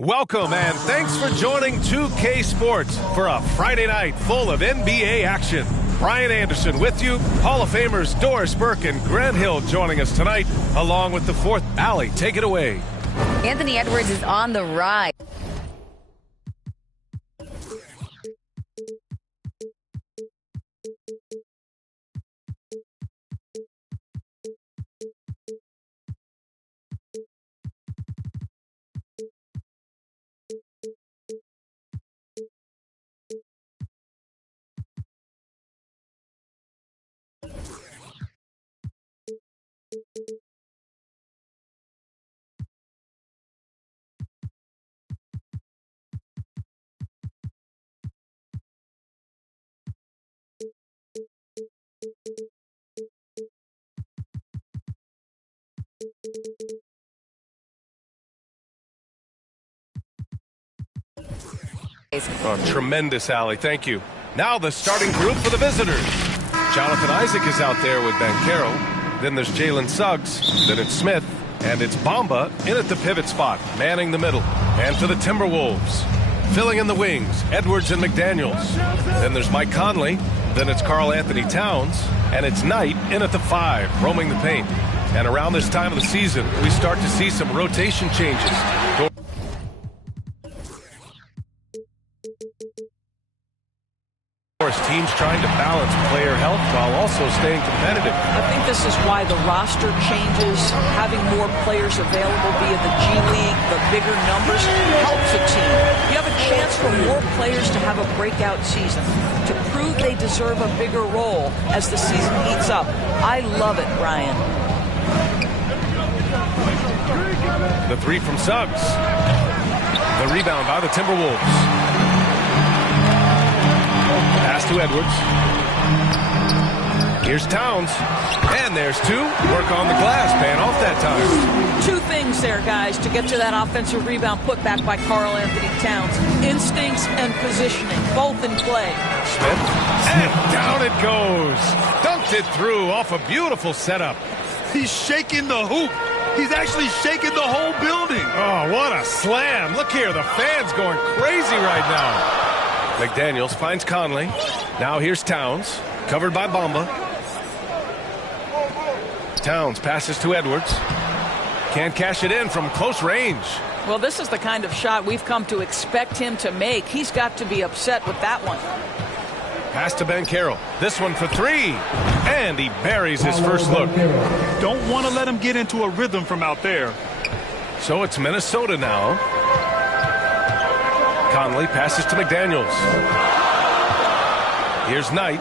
Welcome and thanks for joining 2K Sports for a Friday night full of NBA action. Brian Anderson with you, Hall of Famers Doris Burke and Grant Hill joining us tonight, along with the fourth Allie. Take it away. Anthony Edwards is on the rise. Oh, tremendous, Allie. Thank you. Now the starting group for the visitors. Jonathan Isaac is out there with Banchero. Then there's Jalen Suggs. Then it's Smith. And it's Bamba in at the pivot spot, manning the middle. And for the Timberwolves, filling in the wings, Edwards and McDaniels. Then there's Mike Conley. Then it's Karl Anthony Towns. And it's Knight in at the 5, roaming the paint. And around this time of the season, we start to see some rotation changes. Teams trying to balance player health while also staying competitive. I think this is why the roster changes, having more players available via the G League, the bigger numbers, helps a team. You have a chance for more players to have a breakout season, to prove they deserve a bigger role as the season heats up. I love it, Brian. The 3 from Suggs. The rebound by the Timberwolves. Pass to Edwards. Here's Towns. And there's 2. Work on the glass, paying off that time. 2 things there, guys, to get to that offensive rebound put back by Karl Anthony Towns. Instincts and positioning, both in play. Smith. And down it goes. Dunked it through off a beautiful setup. He's shaking the hoop. He's actually shaking the whole building. Oh, what a slam. Look here, the fans going crazy right now. McDaniels finds Conley. Now here's Towns, covered by Bamba. Towns passes to Edwards. Can't cash it in from close range. Well, this is the kind of shot we've come to expect him to make. He's got to be upset with that one. Pass to Banchero. This one for 3. And he buries his first look. Don't want to let him get into a rhythm from out there. So it's Minnesota now. Conley passes to McDaniels. Here's Knight.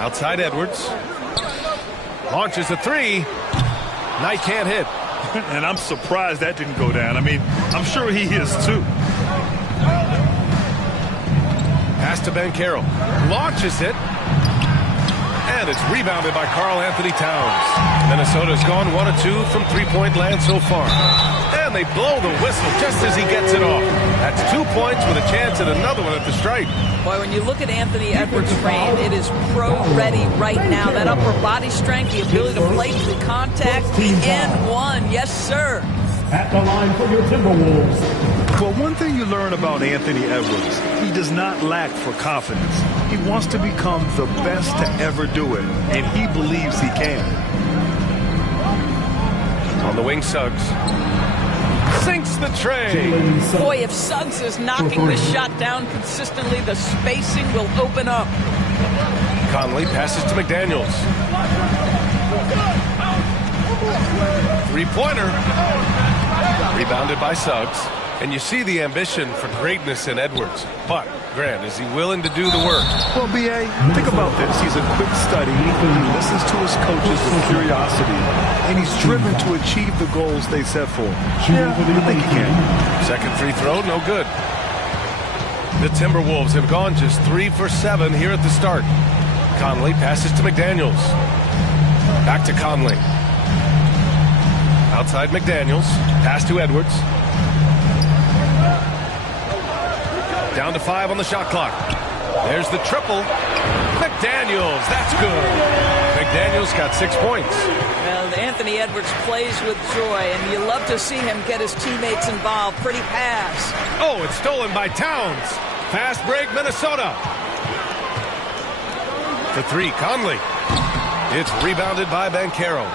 Outside Edwards. Launches a 3. Knight can't hit. And I'm surprised that didn't go down. I mean, I'm sure he is too. Pass to Banchero. Launches it. And it's rebounded by Karl Anthony Towns. Minnesota's gone 1 of 2 from three-point land so far. And they blow the whistle just as he gets it off. That's 2 points with a chance at another one at the stripe. Boy, when you look at Anthony Edwards' frame, it is pro-ready right now. That upper body strength, the ability to play through contact, the N1. Yes, sir. At the line for your Timberwolves. Well, one thing you learn about Anthony Edwards, he does not lack for confidence. He wants to become the best to ever do it, and he believes he can. On the wing, Suggs. Sinks the tray. Boy, if Suggs is knocking this shot down consistently, the spacing will open up. Conley passes to McDaniels. Three-pointer. Rebounded by Suggs. And you see the ambition for greatness in Edwards. But, Grant, is he willing to do the work? Well, B.A., think about this. He's a quick study. He listens to his coaches with curiosity. And he's driven to achieve the goals they set for him. Yeah, I think he can. Second free throw, no good. The Timberwolves have gone just 3 for 7 here at the start. Conley passes to McDaniels. Back to Conley. Outside McDaniels. Pass to Edwards. Down to 5 on the shot clock. There's the triple. McDaniels, that's good. McDaniels got 6 points. Well, Anthony Edwards plays with joy, and you love to see him get his teammates involved. Pretty pass. Oh, it's stolen by Towns. Fast break, Minnesota. For three, Conley. It's rebounded by Banchero.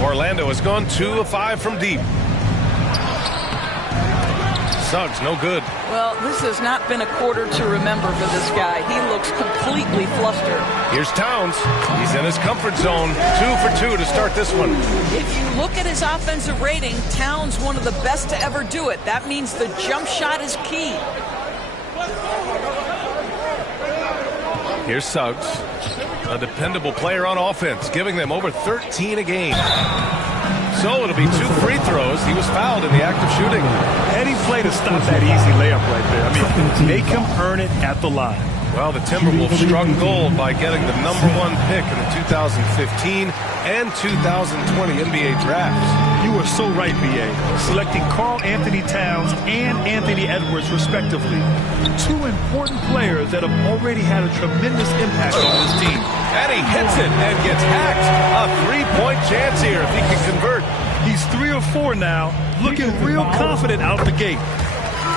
Orlando has gone 2 of 5 from deep. Suggs, no good. Well, this has not been a quarter to remember for this guy. He looks completely flustered. Here's Towns. He's in his comfort zone. 2 for 2 to start this one. If you look at his offensive rating, Towns one of the best to ever do it. That means the jump shot is key. Here's Suggs, a dependable player on offense, giving them over 13 a game. So it'll be 2 free throws. He was fouled in the act of shooting. Heady play to stop that easy layup right there. I mean, make him earn it at the line. Well, the Timberwolves struck gold by getting the #1 pick in the 2015 and 2020 NBA drafts. You are so right, B.A. Selecting Karl Anthony Towns and Anthony Edwards, respectively. 2 important players that have already had a tremendous impact on this team. And he hits it and gets hacked. A 3-point chance here if he can convert. He's 3 or 4 now, looking real confident out the gate.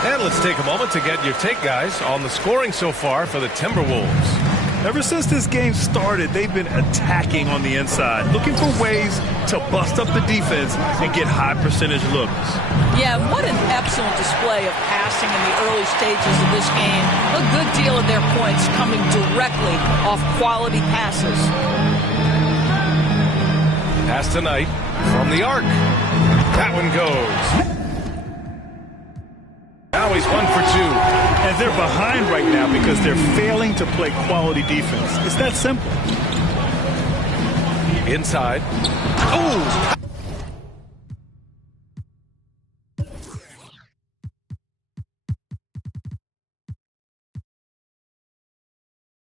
And let's take a moment to get your take, guys, on the scoring so far for the Timberwolves. Ever since this game started, they've been attacking on the inside, looking for ways to bust up the defense and get high percentage looks. Yeah, what an excellent display of passing in the early stages of this game. A good deal of their points coming directly off quality passes. Pass tonight from the arc. That one goes. Now he's 1 for 2. And they're behind right now because they're failing to play quality defense. It's that simple. Inside. Oh!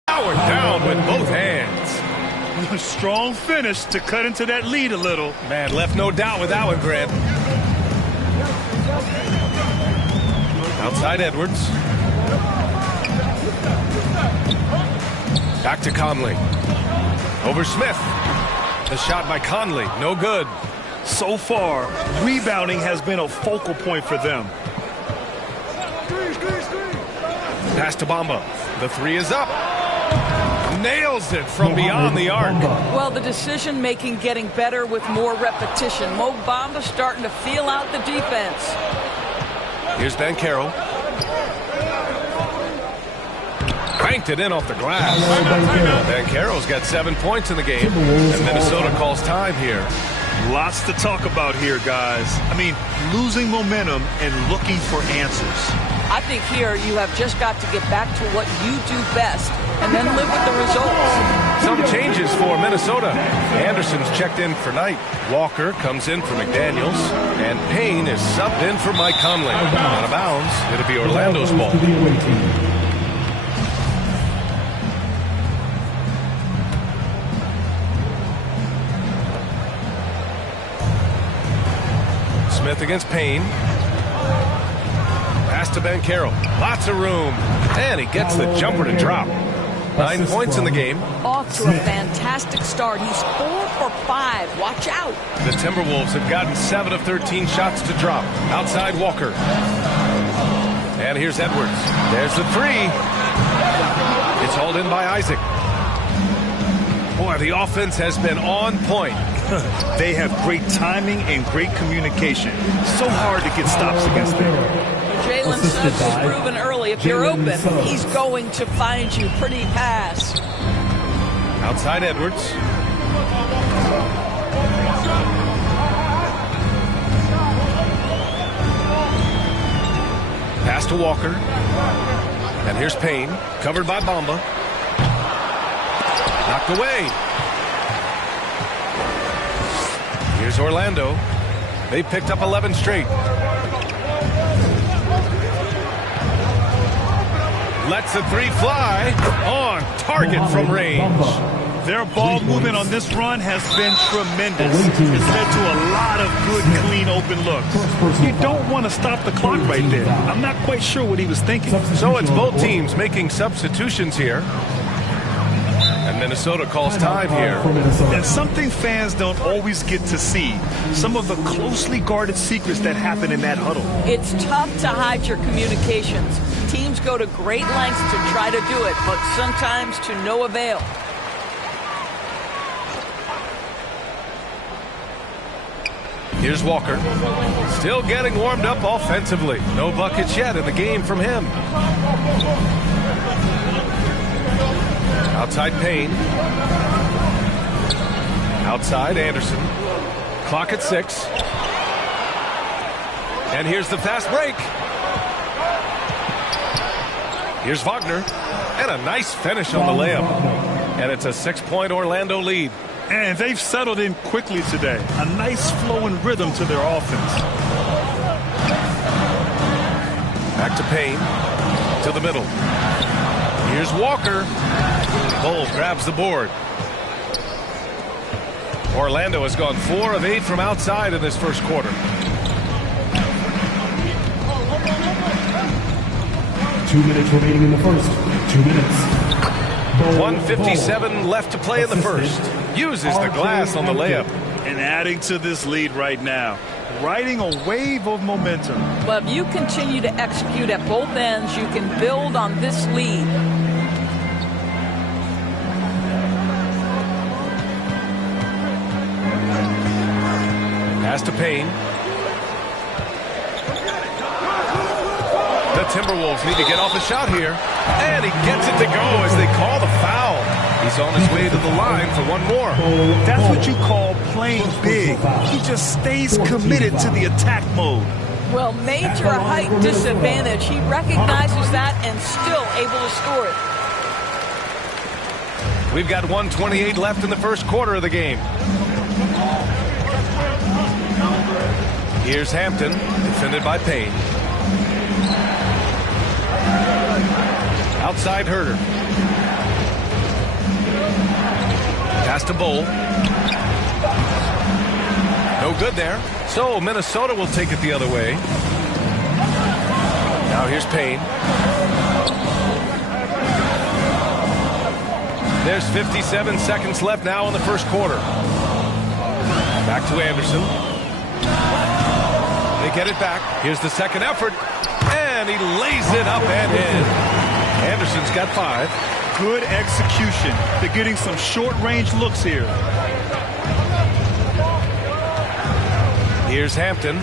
Powered down with both hands. A strong finish to cut into that lead a little. Man, left no doubt with that one, Grant. Outside Edwards. Back to Conley. Over Smith. The shot by Conley. No good. So far, rebounding has been a focal point for them. Pass to Bamba. The 3 is up. Nails it from beyond the arc. Well, the decision-making getting better with more repetition. Mo Bamba starting to feel out the defense. Here's Banchero. Banked it in off the glass. Banchero's got 7 points in the game, and Minnesota calls time here. Lots to talk about here, guys. I mean, losing momentum and looking for answers. I think here you have just got to get back to what you do best and then live with the results. Some changes for Minnesota. Anderson's checked in for Knight. Walker comes in for McDaniels. And Payne is subbed in for Mike Conley. Out of bounds. It'll be Orlando's ball. Smith against Payne. Pass to Banchero. Lots of room. And he gets the jumper to drop. 9 points in the game. Off to a fantastic start. He's 4 for 5. Watch out. The Timberwolves have gotten 7 of 13 shots to drop. Outside Walker. And here's Edwards. There's the 3. It's hauled in by Isaac. Boy, the offense has been on point. They have great timing and great communication. So hard to get stops against them. Jalen Suggs has proven early, if you're open, he's going to find you. Pretty pass. Outside Edwards. Pass to Walker. And here's Payne, covered by Bamba. Knocked away. Here's Orlando. They picked up 11 straight. Lets the 3 fly. On target from range. Their ball movement on this run has been tremendous. It's led to a lot of good, clean, open looks. You don't want to stop the clock right there. I'm not quite sure what he was thinking. So it's both teams making substitutions here. And Minnesota calls time here. And something fans don't always get to see, some of the closely guarded secrets that happen in that huddle. It's tough to hide your communications. Teams go to great lengths to try to do it, but sometimes to no avail. Here's Walker. Still getting warmed up offensively. No buckets yet in the game from him. Outside Payne. Outside Anderson. Clock at 6. And here's the fast break. Here's Wagner. And a nice finish on the layup. And it's a 6-point Orlando lead. And they've settled in quickly today. A nice flowing rhythm to their offense. Back to Payne. To the middle. Here's Walker. Cole grabs the board. Orlando has gone 4 of 8 from outside in this first quarter. 2 minutes remaining in the first. 2 minutes. 1:57 left to play in the first. Uses the glass on the layup. And adding to this lead right now. Riding a wave of momentum. But if you continue to execute at both ends, you can build on this lead. Pass to Payne. The Timberwolves need to get off a shot here. And he gets it to go as they call the foul. He's on his way to the line for one more. That's what you call playing big. He just stays committed to the attack mode. Well, major height disadvantage. He recognizes that and still able to score it. We've got 1:28 left in the first quarter of the game. Here's Hampton, defended by Payne. Outside Herter. Pass to Bull. No good there. So Minnesota will take it the other way. Now here's Payne. There's 57 seconds left now in the first quarter. Back to Anderson. They get it back. Here's the second effort. And he lays it up and in. Anderson's got 5. Good execution. They're getting some short-range looks here. Here's Hampton.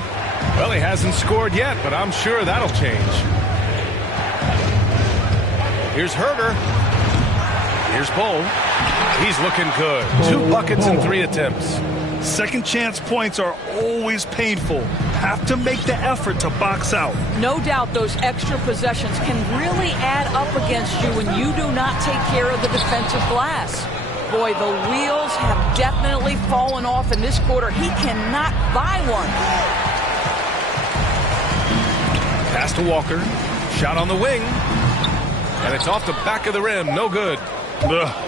Well, he hasn't scored yet, but I'm sure that'll change. Here's Herter. Here's Bull. He's looking good. 2 buckets in 3 attempts. Second chance points are always painful. Have to make the effort to box out. No doubt those extra possessions can really add up against you when you do not take care of the defensive glass. Boy, the wheels have definitely fallen off in this quarter. He cannot buy one. Pass to Walker. Shot on the wing. And it's off the back of the rim. No good.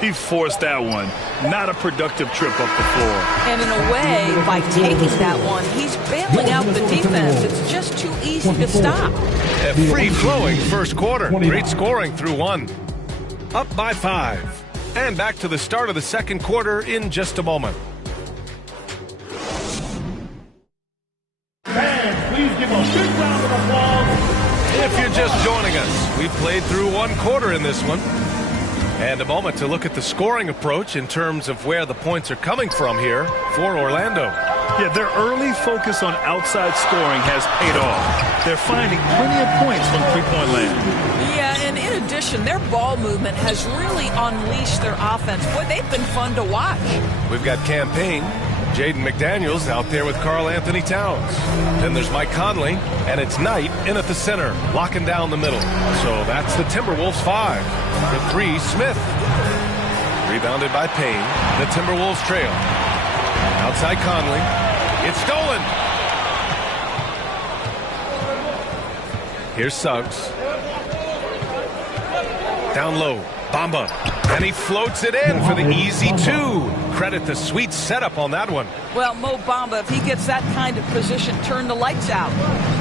He forced that one. Not a productive trip up the floor. And in a way, by taking that one, he's bailing out the defense. It's just too easy to stop. A free-flowing first quarter. Great scoring through 1. Up by 5. And back to the start of the second quarter in just a moment. Fans, please give a big round of applause. If you're just joining us, we've played through 1 quarter in this one. And a moment to look at the scoring approach in terms of where the points are coming from here for Orlando. Yeah, their early focus on outside scoring has paid off. They're finding plenty of points from three-point land. Yeah, and in addition, their ball movement has really unleashed their offense. Boy, they've been fun to watch. We've got campaign. Jaden McDaniels out there with Karl Anthony Towns. Then there's Mike Conley, and it's Knight in at the center, locking down the middle. So that's the Timberwolves 5. The 3, Smith. Rebounded by Payne. The Timberwolves trail. Outside Conley. It's stolen. Here's Suggs. Down low. Bamba. And he floats it in for the easy 2. credit the sweet setup on that one. Well, Mo Bamba, if he gets that kind of position, turn the lights out.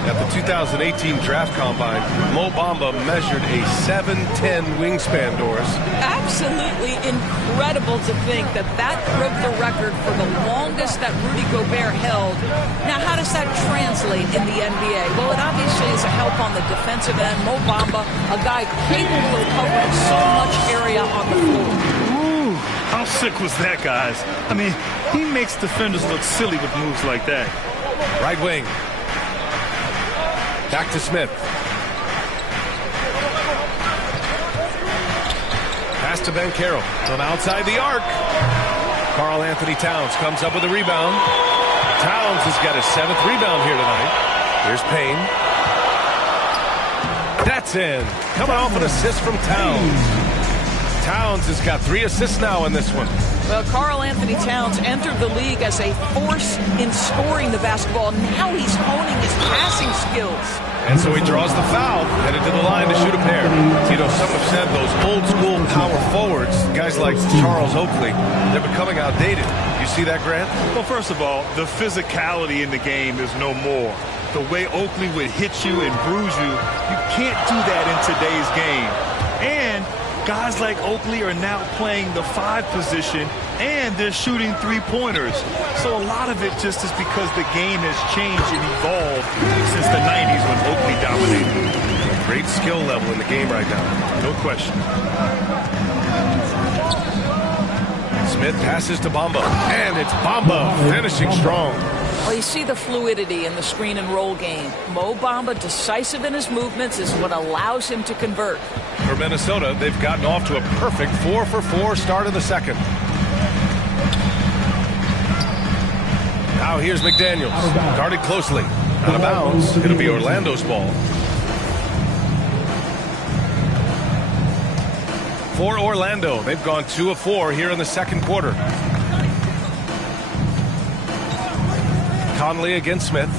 At the 2018 Draft Combine, Mo Bamba measured a 7'10" wingspan, Doris. Absolutely incredible to think that that broke the record for the longest that Rudy Gobert held. Now, how does that translate in the NBA? Well, it obviously is a help on the defensive end. Mo Bamba, a guy capable of covering so much area on the floor. Ooh, how sick was that, guys? I mean, he makes defenders look silly with moves like that. Right wing. Back to Smith. Pass to Banchero from outside the arc. Karl Anthony Towns comes up with a rebound. Towns has got his 7th rebound here tonight. Here's Payne. That's in. Coming off an assist from Towns. Towns has got 3 assists now in this one. Well, Karl Anthony Towns entered the league as a force in scoring the basketball. Now he's honing his passing skills. And so he draws the foul, headed to the line to shoot a pair. You know, some have said those old school power forwards, guys like Charles Oakley, they're becoming outdated. You see that, Grant? Well, first of all, the physicality in the game is no more. The way Oakley would hit you and bruise you, you can't do that in today's game. And guys like Oakley are now playing the 5 position, and they're shooting 3-pointers. So a lot of it just is because the game has changed and evolved since the 90s when Oakley dominated. Great skill level in the game right now. No question. Smith passes to Bamba, and it's Bamba finishing strong. Well, you see the fluidity in the screen and roll game. Mo Bamba, decisive in his movements, is what allows him to convert. For Minnesota, they've gotten off to a perfect 4-for-4 start in the second. Now here's McDaniels, guarded closely. Out of bounds, it'll be Orlando's ball. For Orlando, they've gone 2 of 4 here in the second quarter. Conley against Smith.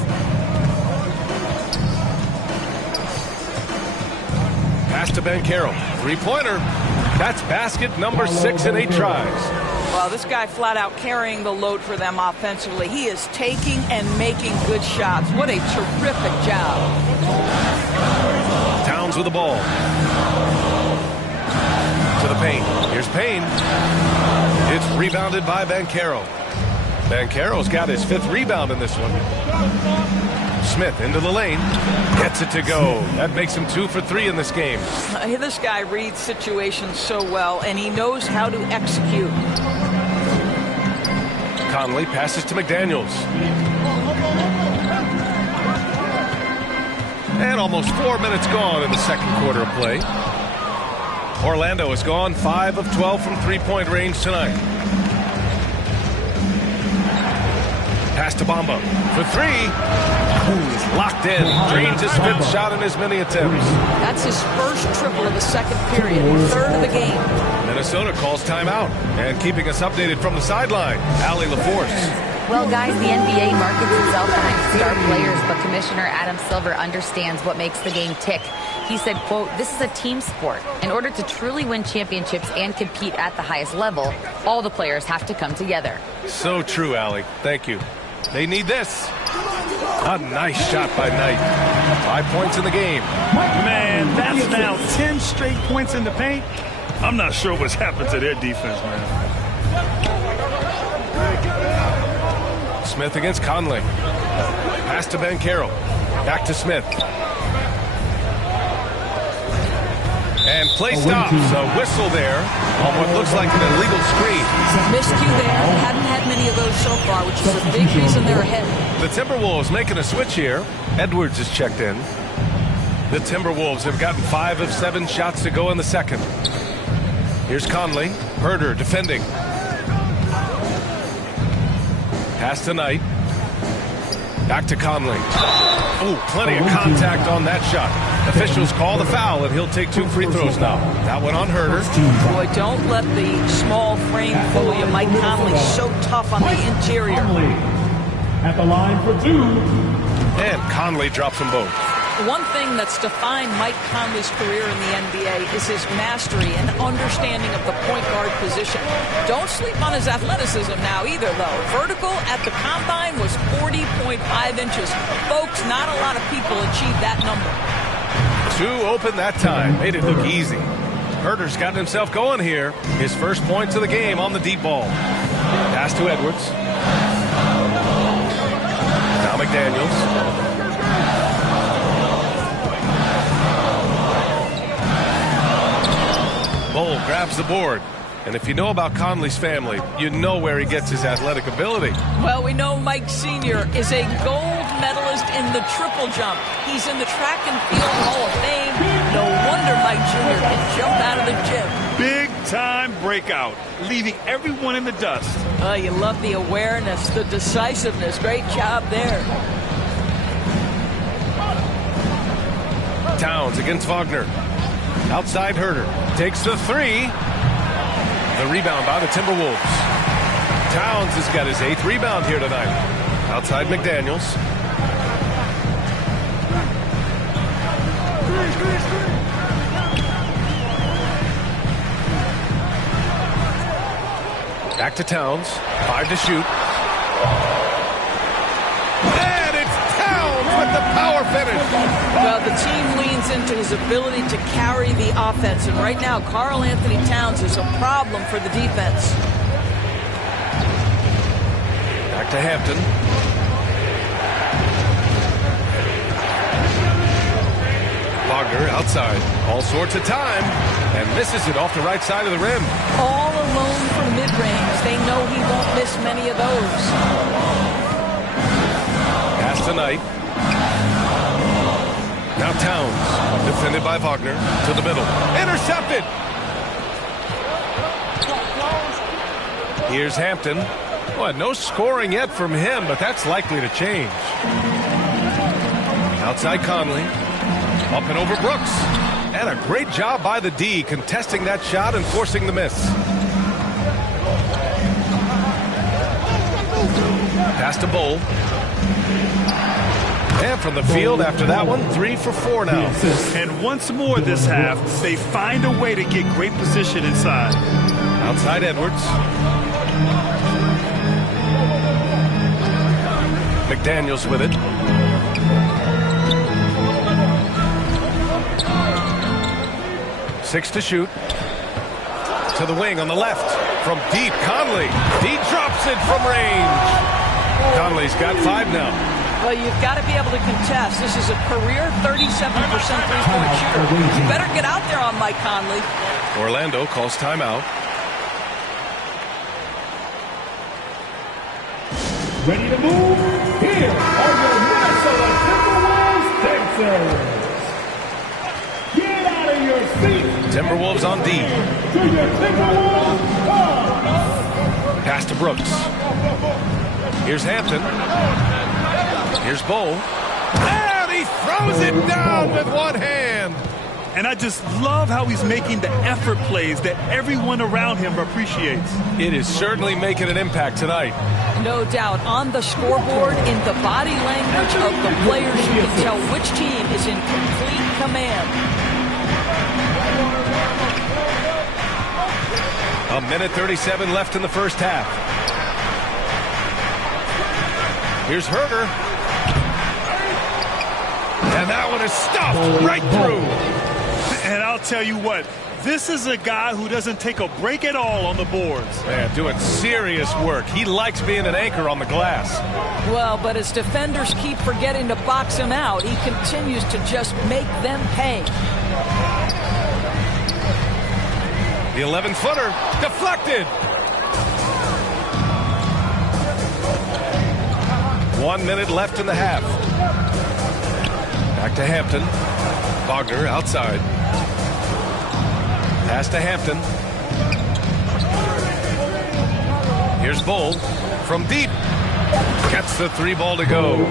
Pass to Banchero. 3-pointer. That's basket number 6 in 8 tries. Well, this guy flat out carrying the load for them offensively. He is taking and making good shots. What a terrific job. Towns with the ball. To the paint. Here's Payne. It's rebounded by Banchero. Banchero's got his 5th rebound in this one. Smith into the lane. Gets it to go. That makes him 2 for 3 in this game. This guy reads situations so well, and he knows how to execute. Conley passes to McDaniels. And almost 4 minutes gone in the second quarter of play. Orlando has gone 5 of 12 from 3-point range tonight. Pass to Bamba for 3. He's locked in. Drains his 5th shot in as many attempts. That's his first triple of the second period, 3rd of the game. Minnesota calls timeout. And keeping us updated from the sideline, Allie LaForce. Well, guys, the NBA markets itself behind star players, but Commissioner Adam Silver understands what makes the game tick. He said, quote, "This is a team sport. In order to truly win championships and compete at the highest level, all the players have to come together." So true, Allie. Thank you. They need this. A nice shot by Knight. 5 points in the game. Man, that's now 10 straight points in the paint. I'm not sure what's happened to their defense, man. Smith against Conley. Pass to Banchero. Back to Smith. And play stops. A whistle there on what looks like an illegal screen. Miscue there. Hadn't had many of those so far, which is a big reason they're ahead. The Timberwolves making a switch here. Edwards is checked in. The Timberwolves have gotten 5 of 7 shots to go in the second. Here's Conley. Herder defending. Pass to Knight. Back to Conley. Oh, plenty of contact on that shot. Officials call the foul, and he'll take 2 free throws now. That one on Herder. Boy, don't let the small frame fool you. Mike Conley's so tough on the interior. At the line for 2. And Conley drops them both. One thing that's defined Mike Conley's career in the NBA is his mastery and understanding of the point guard position. Don't sleep on his athleticism now either, though. Vertical at the combine was 40.5 inches. Folks, not a lot of people achieve that number. 2 open that time. Made it look easy. Herter's gotten himself going here. His first points of the game on the deep ball. Pass to Edwards. Now McDaniels. Bull grabs the board. And if you know about Conley's family, you know where he gets his athletic ability. Well, we know Mike Sr. is a gold medalist in the triple jump. He's in the track and field Hall of Fame. No wonder Mike Jr. can jump out of the gym. Big-time breakout, leaving everyone in the dust. Oh, you love the awareness, the decisiveness. Great job there. Towns against Wagner. Outside Herter. Takes the 3. The rebound by the Timberwolves. Towns has got his 8th rebound here tonight. Outside McDaniels. Back to Towns. 5 to shoot. And it's Towns with the power finish. Well, the team leans into his ability to carry the offense. And right now, Karl Anthony Towns is a problem for the defense. Back to Hampton. Wagner outside. All sorts of time. And misses it off the right side of the rim. All alone from mid-range. They know he won't miss many of those. Pass to Knight. Now Towns, defended by Wagner, to the middle. Intercepted! Here's Hampton. Well, no scoring yet from him, but that's likely to change. Outside Conley. Up and over Brooks. And a great job by the D, contesting that shot and forcing the miss. Pass to Bull. And from the field after that one, 3 for 4 now. And once more this half, they find a way to get great position inside. Outside Edwards. McDaniels with it. Six to shoot. To the wing on the left. From deep, Conley. He drops it from range. Conley's got 5 now. Well, you've got to be able to contest. This is a career 37% three-point shooter. You better get out there on Mike Conley. Orlando calls timeout. Ready to move? Here are your Minnesota Timberwolves dancers. Get out of your seat. Timberwolves on D. To your Timberwolves come. Pass to Brooks. Here's Hampton. Here's Bull. And he throws it down with one hand. And I just love how he's making the effort plays that everyone around him appreciates. It is certainly making an impact tonight. No doubt. On the scoreboard, in the body language of the players, you can tell which team is in complete command. A minute 37 left in the first half. Here's Herter. And that one is stuffed right through. And I'll tell you what, this is a guy who doesn't take a break at all on the boards. Man, doing serious work. He likes being an anchor on the glass. Well, but as defenders keep forgetting to box him out, he continues to just make them pay. The 11-footer deflected. 1 minute left in the half. Back to Hampton. Wagner outside. Pass to Hampton. Here's Bull from deep. Gets the 3-ball to go.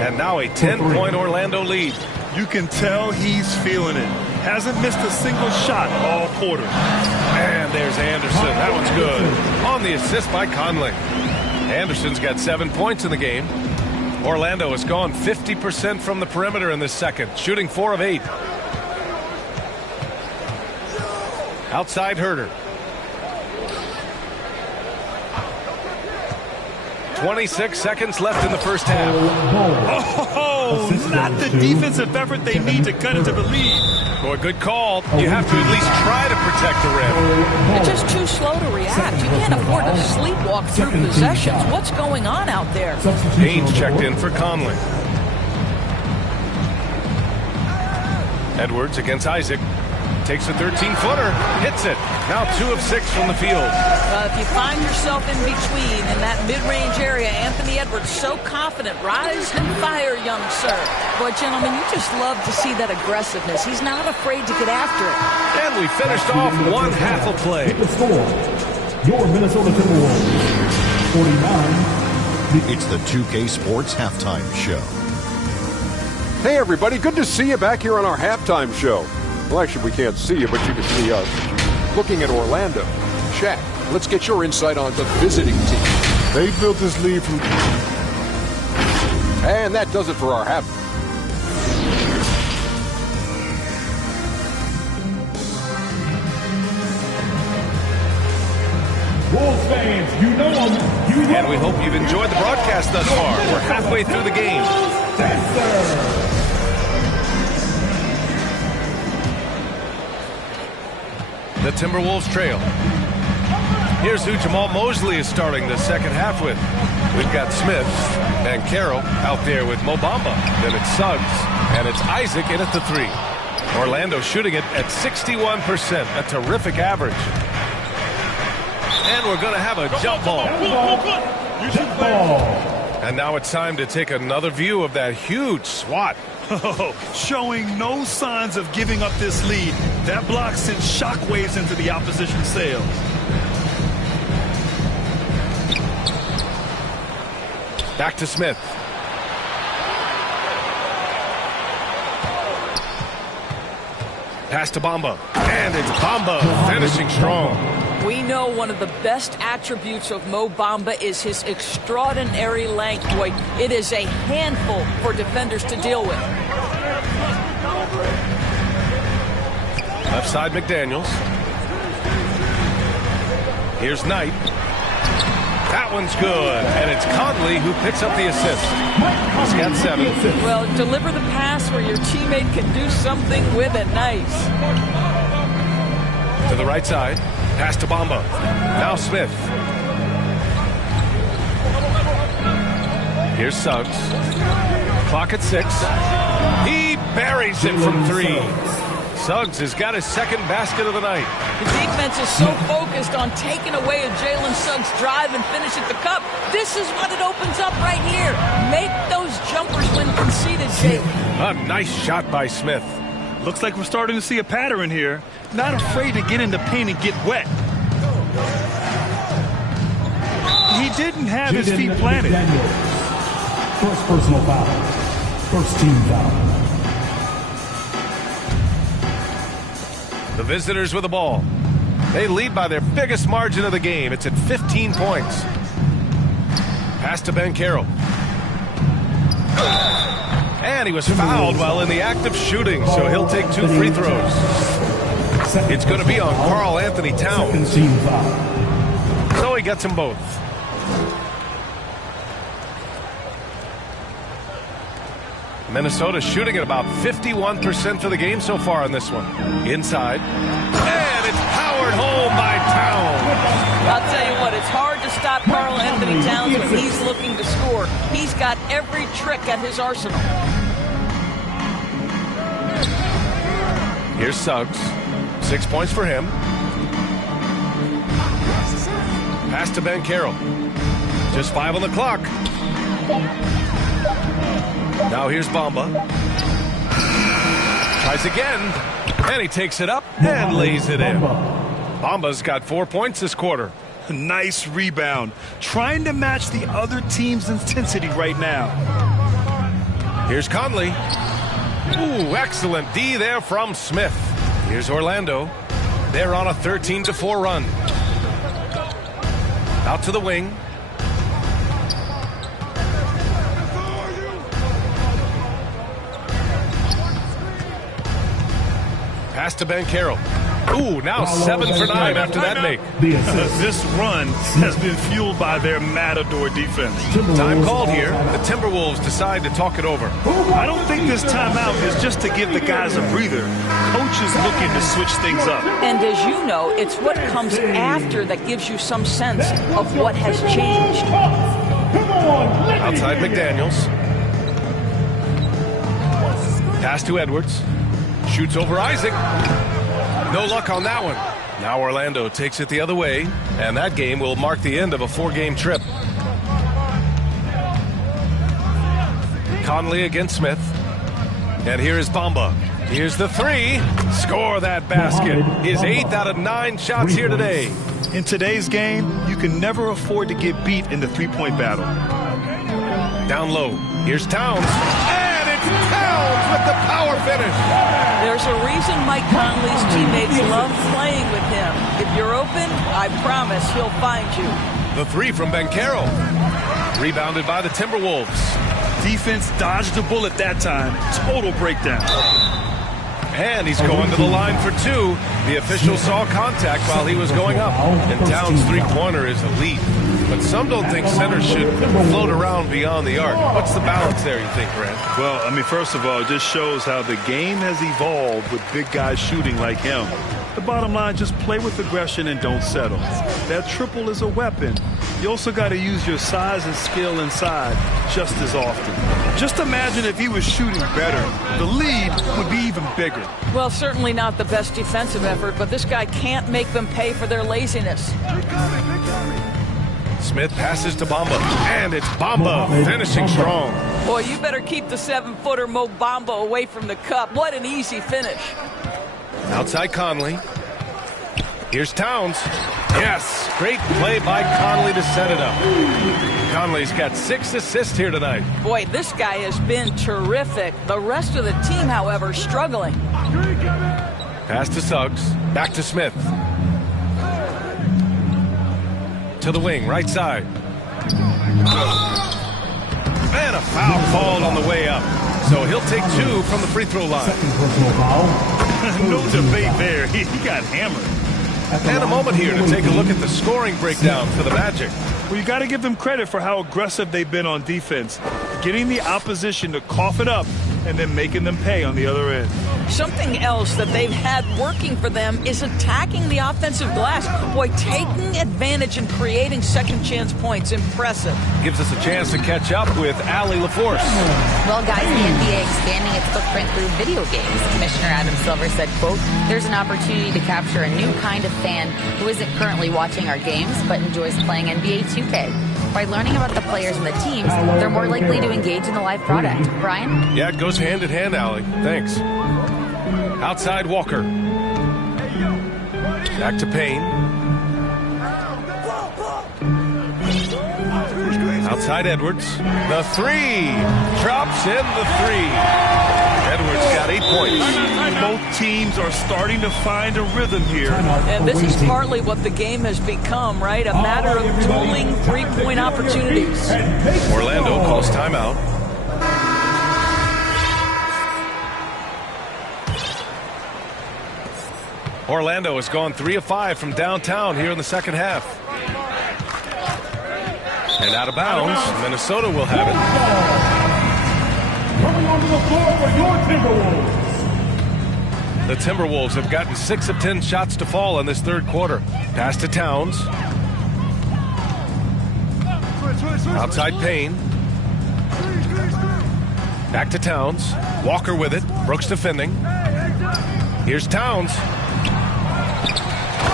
And now a 10-point Orlando lead. You can tell he's feeling it. Hasn't missed a single shot all quarter. And there's Anderson. That one's good. On the assist by Conley. Anderson's got 7 points in the game. Orlando has gone 50% from the perimeter in this second, shooting 4 of 8. Outside Herter. 26 seconds left in the first half. Oh, not the defensive effort they need to cut into the lead. Boy, good call. You have to at least try to protect the rim. They're just too slow to react. You can't afford to sleepwalk through possessions. What's going on out there? Haynes checked in for Conley. Edwards against Isaac. Takes a 13-footer, hits it. Now 2 of 6 from the field. If you find yourself in between in that mid-range area, Anthony Edwards so confident. Rise and fire, young sir. Boy, gentlemen, you just love to see that aggressiveness. He's not afraid to get after it. And we finished off one half of play. The score, your Minnesota Timberwolves, 49. It's the 2K Sports Halftime Show. Hey, everybody. Good to see you back here on our halftime show. Well, actually, we can't see you, but you can see us. Looking at Orlando. Shaq, let's get your insight on the visiting team. They built this lead from... And that does it for our half. Wolves fans, you know them. And we hope you've enjoyed the broadcast thus far. We're halfway through the game. The Timberwolves trail. Here's who Jamal Mosley is starting the second half with. We've got Smith and Carroll out there with Mo Bamba. Then it's Suggs, and it's Isaac in at the 3. Orlando shooting it at 61%, a terrific average. And we're going to have a jump ball. And now it's time to take another view of that huge swat. Showing no signs of giving up this lead. That block sent shockwaves into the opposition sails. Back to Smith. Pass to Bamba. And it's Bamba finishing strong. We know one of the best attributes of Mo Bamba is his extraordinary length. Boy, it is a handful for defenders to deal with. Left side McDaniels. Here's Knight. That one's good. And it's Conley who picks up the assist. He's got 7. Well, deliver the pass where your teammate can do something with it. Nice. To the right side. Pass to Bamba. Now Smith. Here's Suggs. Clock at 6. He buries it from 3. Suggs has got his second basket of the night. The defense is so focused on taking away a Jalen Suggs drive and finish at the cup. This is what it opens up right here. Make those jumpers when conceded, Jake. A nice shot by Smith. Looks like we're starting to see a pattern here. Not afraid to get in the paint and get wet. He didn't have his feet planted. First personal foul. First team foul. The visitors with the ball. They lead by their biggest margin of the game. It's at 15 points. Pass to Ben Carroll. And he was fouled while in the act of shooting, so he'll take 2 free throws. It's going to be on Karl Anthony Towns. So he gets them both. Minnesota shooting at about 51% for the game so far in this one. Inside. And it's powered home by Towns. I'll tell you what, it's hard to stop Karl Anthony Towns when he's looking to score. He's got every trick at his arsenal. Here's Suggs. 6 points for him. Pass to Ben Carroll. Just 5 on the clock. Now here's Bamba. Tries again. And he takes it up and lays it in. Bamba's got 4 points this quarter. Nice rebound. Trying to match the other team's intensity right now. Here's Conley. Ooh, excellent D there from Smith. Here's Orlando. They're on a 13-4 run. Out to the wing. Pass to Banchero. Ooh, now 7 for 9 after that make. This run has been fueled by their Matador defense. Time called here. The Timberwolves decide to talk it over. I don't think this timeout is just to give the guys a breather. Coach is looking to switch things up. And as you know, it's what comes after that gives you some sense of what has changed. Outside McDaniels. Pass to Edwards. Shoots over Isaac. No luck on that one. Now Orlando takes it the other way, and that game will mark the end of a 4-game trip. Conley against Smith. And here is Bamba. Here's the 3. Score that basket. His 8th out of 9 shots here today. In today's game, you can never afford to get beat in the three-point battle. Down low. Here's Towns. And it's Towns with the power finish. There's a reason Mike Conley's teammates love playing with him. If you're open, I promise he'll find you. The 3 from Banchero. Rebounded by the Timberwolves. Defense dodged the bullet that time. Total breakdown. And he's going to the line for 2. The official saw contact while he was going up. And Towns' three-pointer is elite. But some don't think centers should float around beyond the arc. What's the balance there, you think, Grant? Well, I mean, first of all, it just shows how the game has evolved with big guys shooting like him. The bottom line, just play with aggression and don't settle. That triple is a weapon. You also got to use your size and skill inside just as often. Just imagine if he was shooting better. The lead would be even bigger. Well, certainly not the best defensive effort, but this guy can't make them pay for their laziness. Smith passes to Bamba, and it's Bamba finishing strong. Boy, you better keep the 7-footer Mo Bamba away from the cup. What an easy finish. Outside Conley. Here's Towns. Yes, great play by Conley to set it up. Conley's got 6 assists here tonight. Boy, this guy has been terrific. The rest of the team, however, struggling. Pass to Suggs. Back to Smith. To the wing, right side. And a foul called on the way up. So he'll take 2 from the free throw line. No debate there. He got hammered. And a moment here to take a look at the scoring breakdown for the Magic. Well, you got to give them credit for how aggressive they've been on defense. Getting the opposition to cough it up and then making them pay on the other end. Something else that they've had working for them is attacking the offensive glass. Boy, taking advantage and creating second chance points. Impressive. Gives us a chance to catch up with Allie LaForce. Well, guys, the NBA expanding its footprint through video games. Commissioner Adam Silver said, quote, "There's an opportunity to capture a new kind of fan who isn't currently watching our games but enjoys playing NBA 2K. By learning about the players and the teams, they're more likely to engage in the live product." Brian? Yeah, it goes hand in hand, Allie. Thanks. Outside Walker. Back to Payne. Outside Edwards. The 3. Drops in the 3. Edwards got 8 points. Both teams are starting to find a rhythm here. And this is partly what the game has become, right? A matter of tooling three-point opportunities. Orlando calls timeout. Orlando has gone 3 of 5 from downtown here in the second half. And out of bounds, Minnesota will have it. Coming onto the floor for your Timberwolves. The Timberwolves have gotten 6 of 10 shots to fall in this third quarter. Pass to Towns. Outside Payne. Back to Towns. Walker with it. Brooks defending. Here's Towns.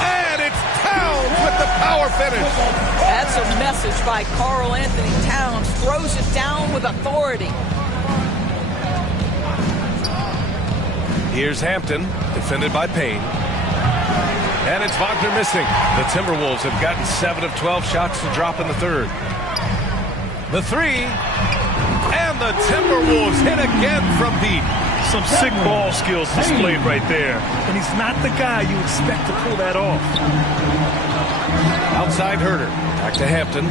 And it's Towns with the power finish. That's a message by Karl Anthony Towns. Throws it down with authority. Here's Hampton, defended by Payne. And it's Wagner missing. The Timberwolves have gotten 7 of 12 shots to drop in the third. The 3. And the Timberwolves hit again from deep. Some sick ball skills displayed right there. And he's not the guy you expect to pull that off. Outside Herter. Back to Hampton.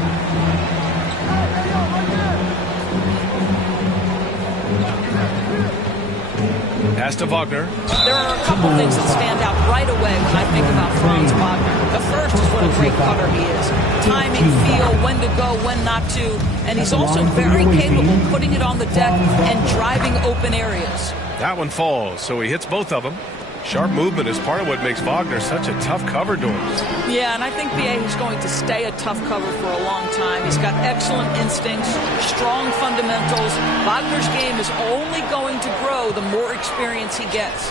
Pass to Wagner. There are a couple things that stand out right away when I think about Franz Wagner. The first is what a great cutter he is. Timing, feel, when to go, when not to. And he's also very capable of putting it on the deck and driving open areas. That one falls, so he hits both of them. Sharp movement is part of what makes Wagner such a tough cover doors. Yeah, and I think BA is going to stay a tough cover for a long time. He's got excellent instincts, strong fundamentals. Wagner's game is only going to grow the more experience he gets.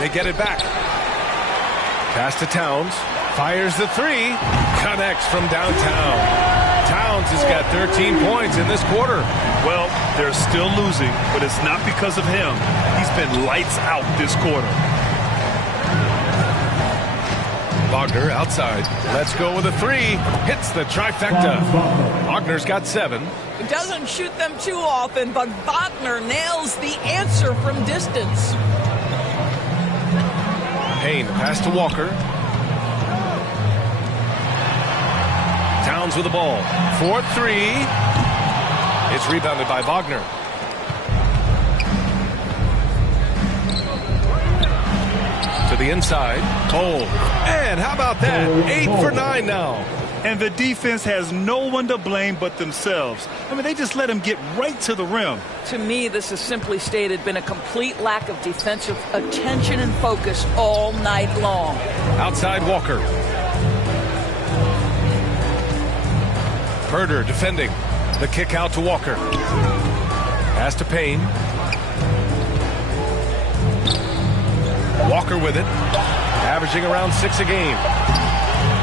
They get it back. Pass to Towns. Fires the three. Connects from downtown. Towns has got 13 points in this quarter. Well, they're still losing, but it's not because of him. He's been lights out this quarter. Wagner outside. Let's go with a three. Hits the trifecta. Wagner's got 7. He doesn't shoot them too often, but Wagner nails the answer from distance. Payne, pass to Walker. Towns with the ball. 4-3. It's rebounded by Wagner. To the inside. Oh, and how about that? 8 for 9 now. And the defense has no one to blame but themselves. I mean, they just let him get right to the rim. To me, this has simply stated been a complete lack of defensive attention and focus all night long. Outside Walker. Herder defending. The kick out to Walker. Pass to Payne. Walker with it. Averaging around 6 a game.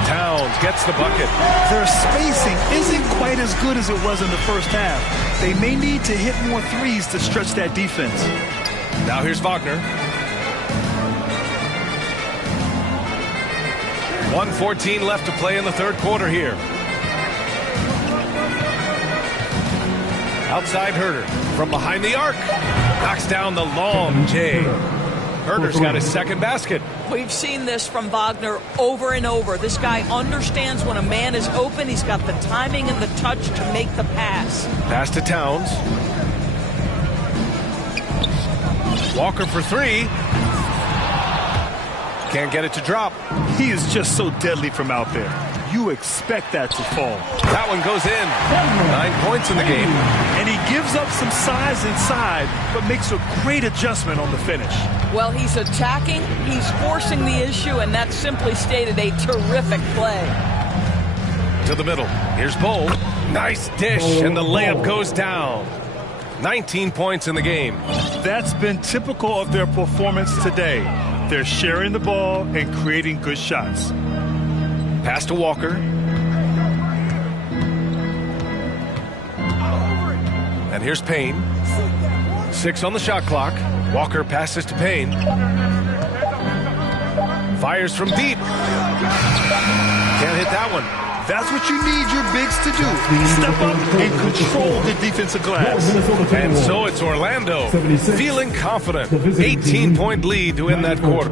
Towns gets the bucket. Their spacing isn't quite as good as it was in the first half. They may need to hit more threes to stretch that defense. Now here's Wagner. 1:14 left to play in the third quarter here. Outside Herder from behind the arc. Knocks down the long J. Herder's got his second basket. We've seen this from Wagner over and over. This guy understands when a man is open. He's got the timing and the touch to make the pass. Pass to Towns. Walker for 3. Can't get it to drop. He is just so deadly from out there. You expect that to fall. That one goes in. 9 points in the game. And he gives up some size inside, but makes a great adjustment on the finish. Well, he's attacking, he's forcing the issue, and that simply stated a terrific play. To the middle. Here's Bull. Nice dish, and the layup goes down. 19 points in the game. That's been typical of their performance today. They're sharing the ball and creating good shots. Pass to Walker. And here's Payne. 6 on the shot clock. Walker passes to Payne. Fires from deep. Can't hit that one. That's what you need your bigs to do. Step up and control the defensive glass. And so it's Orlando feeling confident. 18-point lead to end that quarter.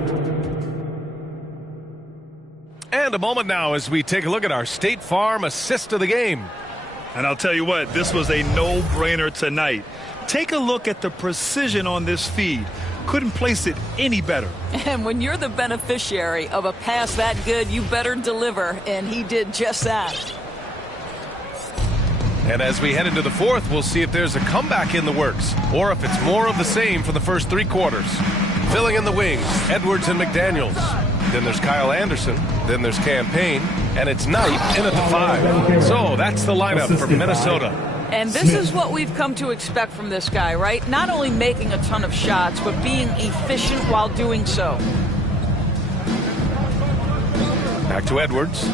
And a moment now as we take a look at our State Farm assist of the game. And I'll tell you what, this was a no-brainer tonight. Take a look at the precision on this feed. Couldn't place it any better. And when you're the beneficiary of a pass that good, you better deliver, and he did just that. And as we head into the fourth, we'll see if there's a comeback in the works or if it's more of the same for the first 3 quarters. Filling in the wings, Edwards and McDaniels. Then there's Kyle Anderson. Then there's Cam Payne. And it's Knight in at the 5. So that's the lineup for Minnesota. And this is what we've come to expect from this guy, right? Not only making a ton of shots, but being efficient while doing so. Back to Edwards.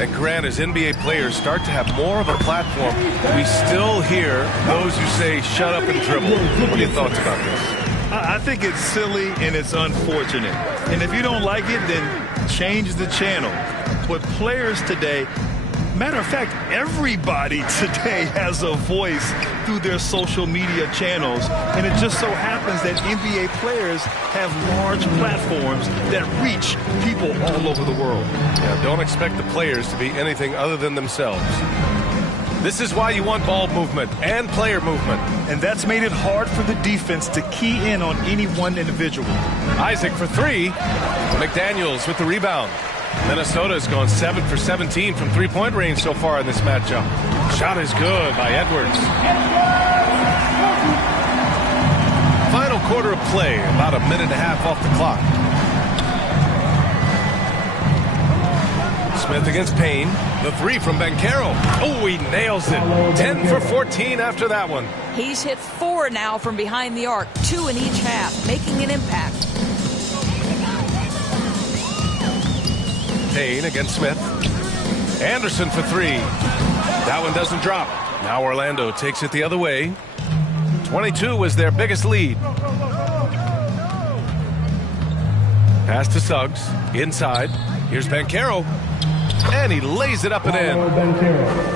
And Grant, as NBA players start to have more of a platform, we still hear those who say, shut up and dribble. What are your thoughts about this? I think it's silly and it's unfortunate. And if you don't like it, then change the channel. But players today, matter of fact, everybody today has a voice through their social media channels. And it just so happens that NBA players have large platforms that reach people all over the world. Yeah, don't expect the players to be anything other than themselves. This is why you want ball movement and player movement. And that's made it hard for the defense to key in on any one individual. Isaac for three. McDaniels with the rebound. Minnesota's gone 7 for 17 from three-point range so far in this matchup. Shot is good by Edwards. Final quarter of play, about a minute and a half off the clock. Smith against Payne. The three from Banchero. Oh, he nails it. 10 for 14 after that one. He's hit 4 now from behind the arc, 2 in each half, making an impact. Payne against Smith. Anderson for three. That one doesn't drop. Now Orlando takes it the other way. 22 was their biggest lead. Pass to Suggs. Inside. Here's Banchero. And he lays it up and in.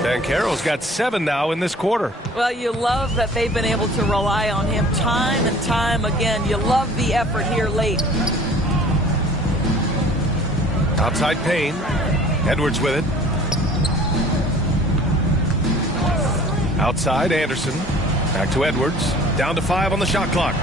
Banchero's got 7 now in this quarter. Well, you love that they've been able to rely on him time and time again. You love the effort here late. Outside Payne. Edwards with it. Outside Anderson. Back to Edwards. Down to 5 on the shot clock.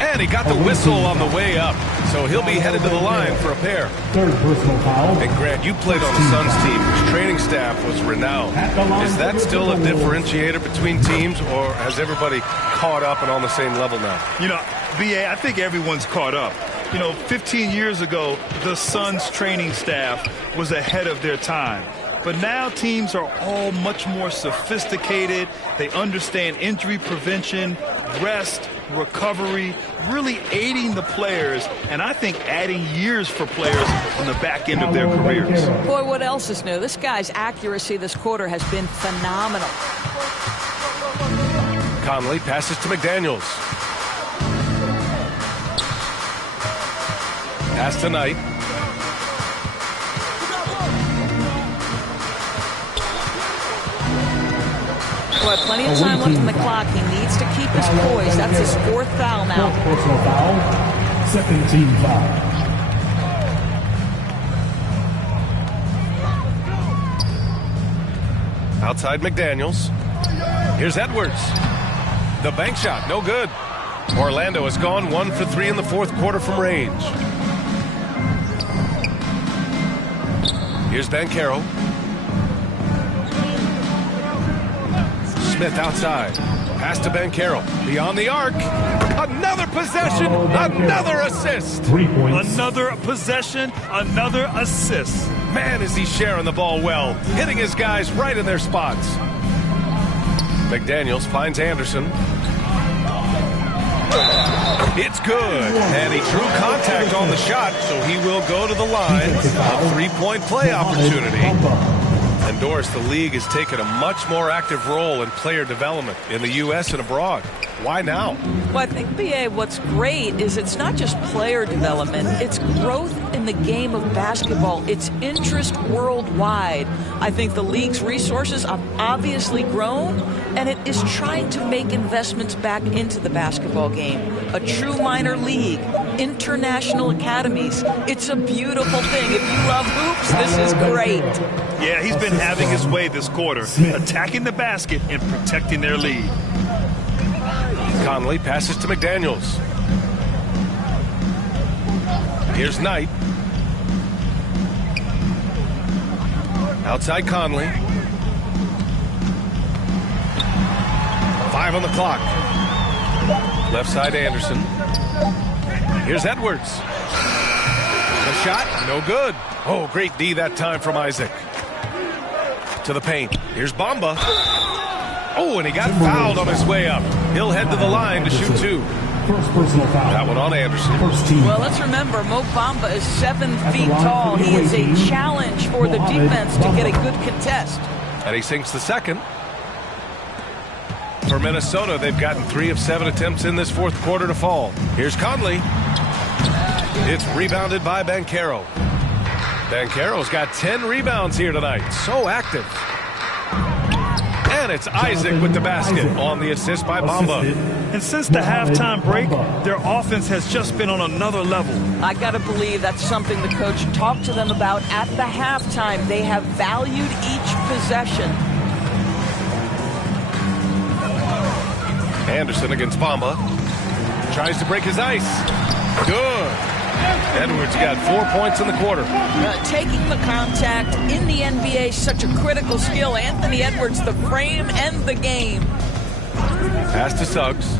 And he got the whistle on the way up. So he'll be headed to the line for a pair. Third personal foul. And Grant, you played on the Suns team, whose training staff was renowned. Is that still a differentiator between teams, or has everybody caught up and on the same level now? You know, B.A., I think everyone's caught up. You know, 15 years ago, the Suns training staff was ahead of their time. But now teams are all much more sophisticated. They understand injury prevention, rest, recovery, really aiding the players, and I think adding years for players on the back end of their careers. Boy, what else is new? This guy's accuracy this quarter has been phenomenal. Conley passes to McDaniels. Pass to Knight. Boy, plenty of time left on the clock. He needs to keep his poise. That's his 4th foul now. Fourth personal foul. Second team foul. Outside McDaniels. Here's Edwards. The bank shot, no good. Orlando has gone 1 for 3 in the 4th quarter from range. Here's Banchero. Smith outside. Pass to Banchero. Beyond the arc. Another possession. Another assist. 3 points. Another possession. Another assist. Man, is he sharing the ball well. Hitting his guys right in their spots. McDaniels finds Anderson. It's good. And he drew contact on the shot, so he will go to the line. A 3-point play opportunity. And Doris, the league has taken a much more active role in player development in the U.S. and abroad. Why now? Well, I think, B.A., what's great is it's not just player development. It's growth in the game of basketball. It's interest worldwide. I think the league's resources have obviously grown, and it is trying to make investments back into the basketball game. A true minor league, international academies. It's a beautiful thing. If you love hoops, this is great. Yeah, he's been having his way this quarter, attacking the basket and protecting their lead. Conley passes to McDaniels. Here's Knight. Outside Conley. 5 on the clock. Left side Anderson. Here's Edwards. The shot, no good. Oh, great D that time from Isaac. To the paint. Here's Bamba. Oh, and he got fouled on his way up. He'll head to the line to shoot 2. First personal foul. That one on Anderson. First team. Well, let's remember, Mo Bamba is 7 feet tall. He is a challenge for the defense to get a good contest. And he sinks the second. For Minnesota, they've gotten 3 of 7 attempts in this 4th quarter to fall. Here's Conley. It's rebounded by Banchero. Banchero's got 10 rebounds here tonight. So active. And it's Isaac with the basket on the assist by Bamba. And since the halftime break, their offense has just been on another level. I got to believe that's something the coach talked to them about at the halftime. They have valued each possession. Anderson against Bamba. Tries to break his ice. Good. Edwards got 4 points in the quarter. Taking the contact in the NBA is such a critical skill. Anthony Edwards, the frame and the game. Pass to Suggs.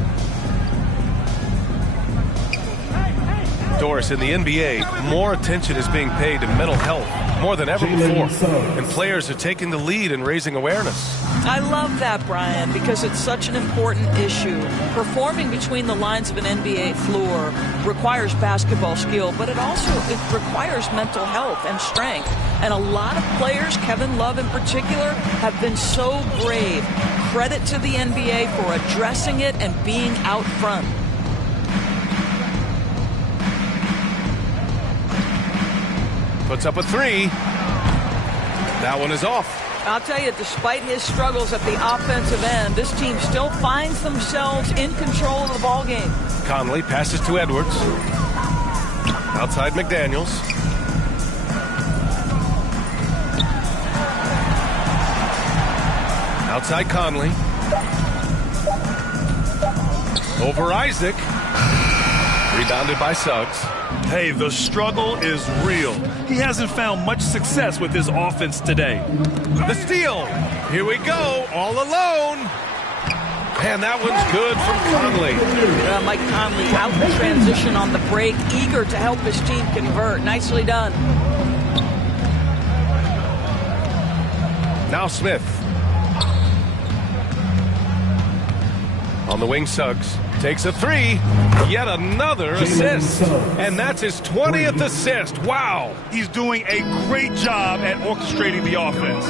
Doris, in the NBA, more attention is being paid to mental health more than ever before. And players are taking the lead in raising awareness. I love that, Brian, because it's such an important issue. Performing between the lines of an NBA floor requires basketball skill, but it requires mental health and strength. And a lot of players, Kevin Love in particular, have been so brave. Credit to the NBA for addressing it and being out front. Puts up a three. That one is off. I'll tell you, despite his struggles at the offensive end, this team still finds themselves in control of the ball game. Conley passes to Edwards. Outside McDaniels. Outside Conley. Over Isaac. Rebounded by Suggs. Hey, the struggle is real. He hasn't found much success with his offense today. The steal. Here we go, all alone. And that one's good from Conley. Mike Conley out in transition on the break, eager to help his team convert. Nicely done. Now Smith. On the wing, Suggs takes a three. Yet another assist. And that's his 20th assist. Wow. He's doing a great job at orchestrating the offense.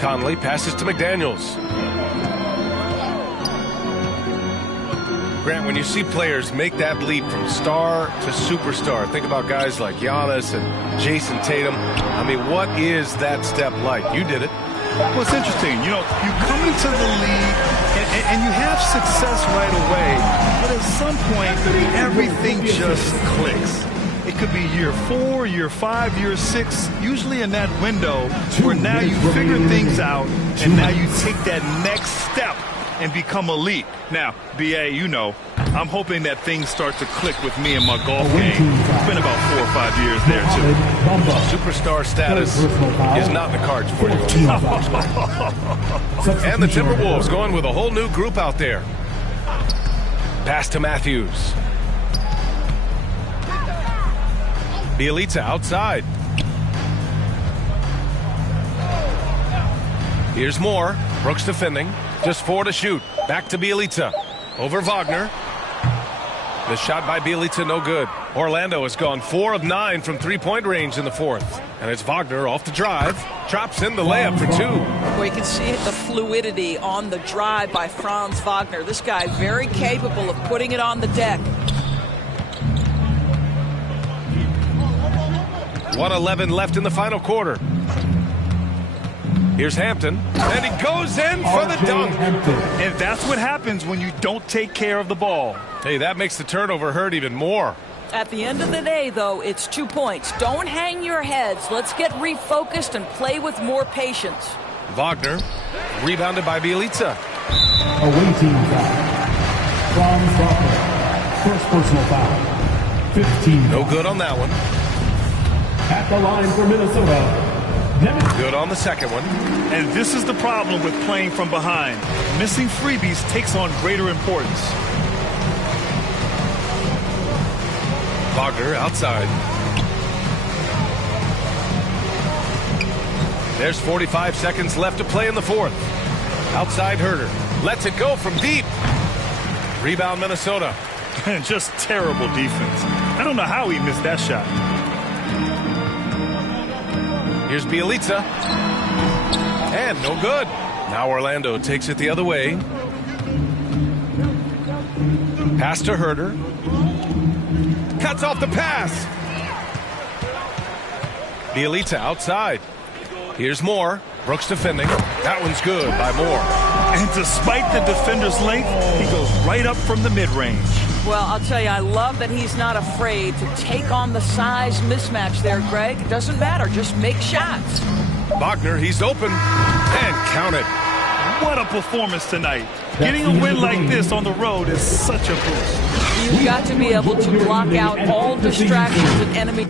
Conley passes to McDaniels. Grant, when you see players make that leap from star to superstar, think about guys like Giannis and Jason Tatum. I mean, what is that step like? You did it. Well, it's interesting. You know, you come into the league and you have success right away, but at some point, everything just clicks. It could be year 4, year 5, year 6, usually in that window where now you figure things out and now you take that next step and become elite. Now, B.A., you know, I'm hoping that things start to click with me in my golf game. It's been about 4 or 5 years there, too. Superstar status is not in the cards for you. And the Timberwolves going with a whole new group out there. Pass to Matthews. Bielitsa outside. Here's Moore. Brooks defending. Just 4 to shoot. Back to Bielitsa. Over Wagner. The shot by Bielitsa, no good. Orlando has gone 4 of 9 from three-point range in the fourth. And it's Wagner off the drive. Drops in the layup for 2. Well, you can see the fluidity on the drive by Franz Wagner. This guy very capable of putting it on the deck. 1:11 left in the final quarter. Here's Hampton, and he goes in for the dunk. And that's what happens when you don't take care of the ball. Hey, that makes the turnover hurt even more. At the end of the day, though, it's 2 points. Don't hang your heads. Let's get refocused and play with more patience. Wagner, rebounded by Bielitsa. Away team foul. Franz Wagner. First personal foul. 15. No good on that one. At the line for Minnesota. Good on the second one. And this is the problem with playing from behind. Missing freebies takes on greater importance. Wagner outside. There's 45 seconds left to play in the fourth. Outside Herter. Lets it go from deep. Rebound Minnesota. Just terrible defense. I don't know how he missed that shot. Here's Bielitsa. And no good. Now Orlando takes it the other way. Pass to Herter. Cuts off the pass. Bielitsa outside. Here's Moore. Brooks defending. That one's good by Moore. And despite the defender's length, he goes right up from the mid-range. Well, I'll tell you, I love that he's not afraid to take on the size mismatch there, Greg. It doesn't matter. Just make shots. Wagner, he's open. And count it. What a performance tonight. Getting a win like this on the road is such a boost. You've got to be able to block out all distractions and enemy.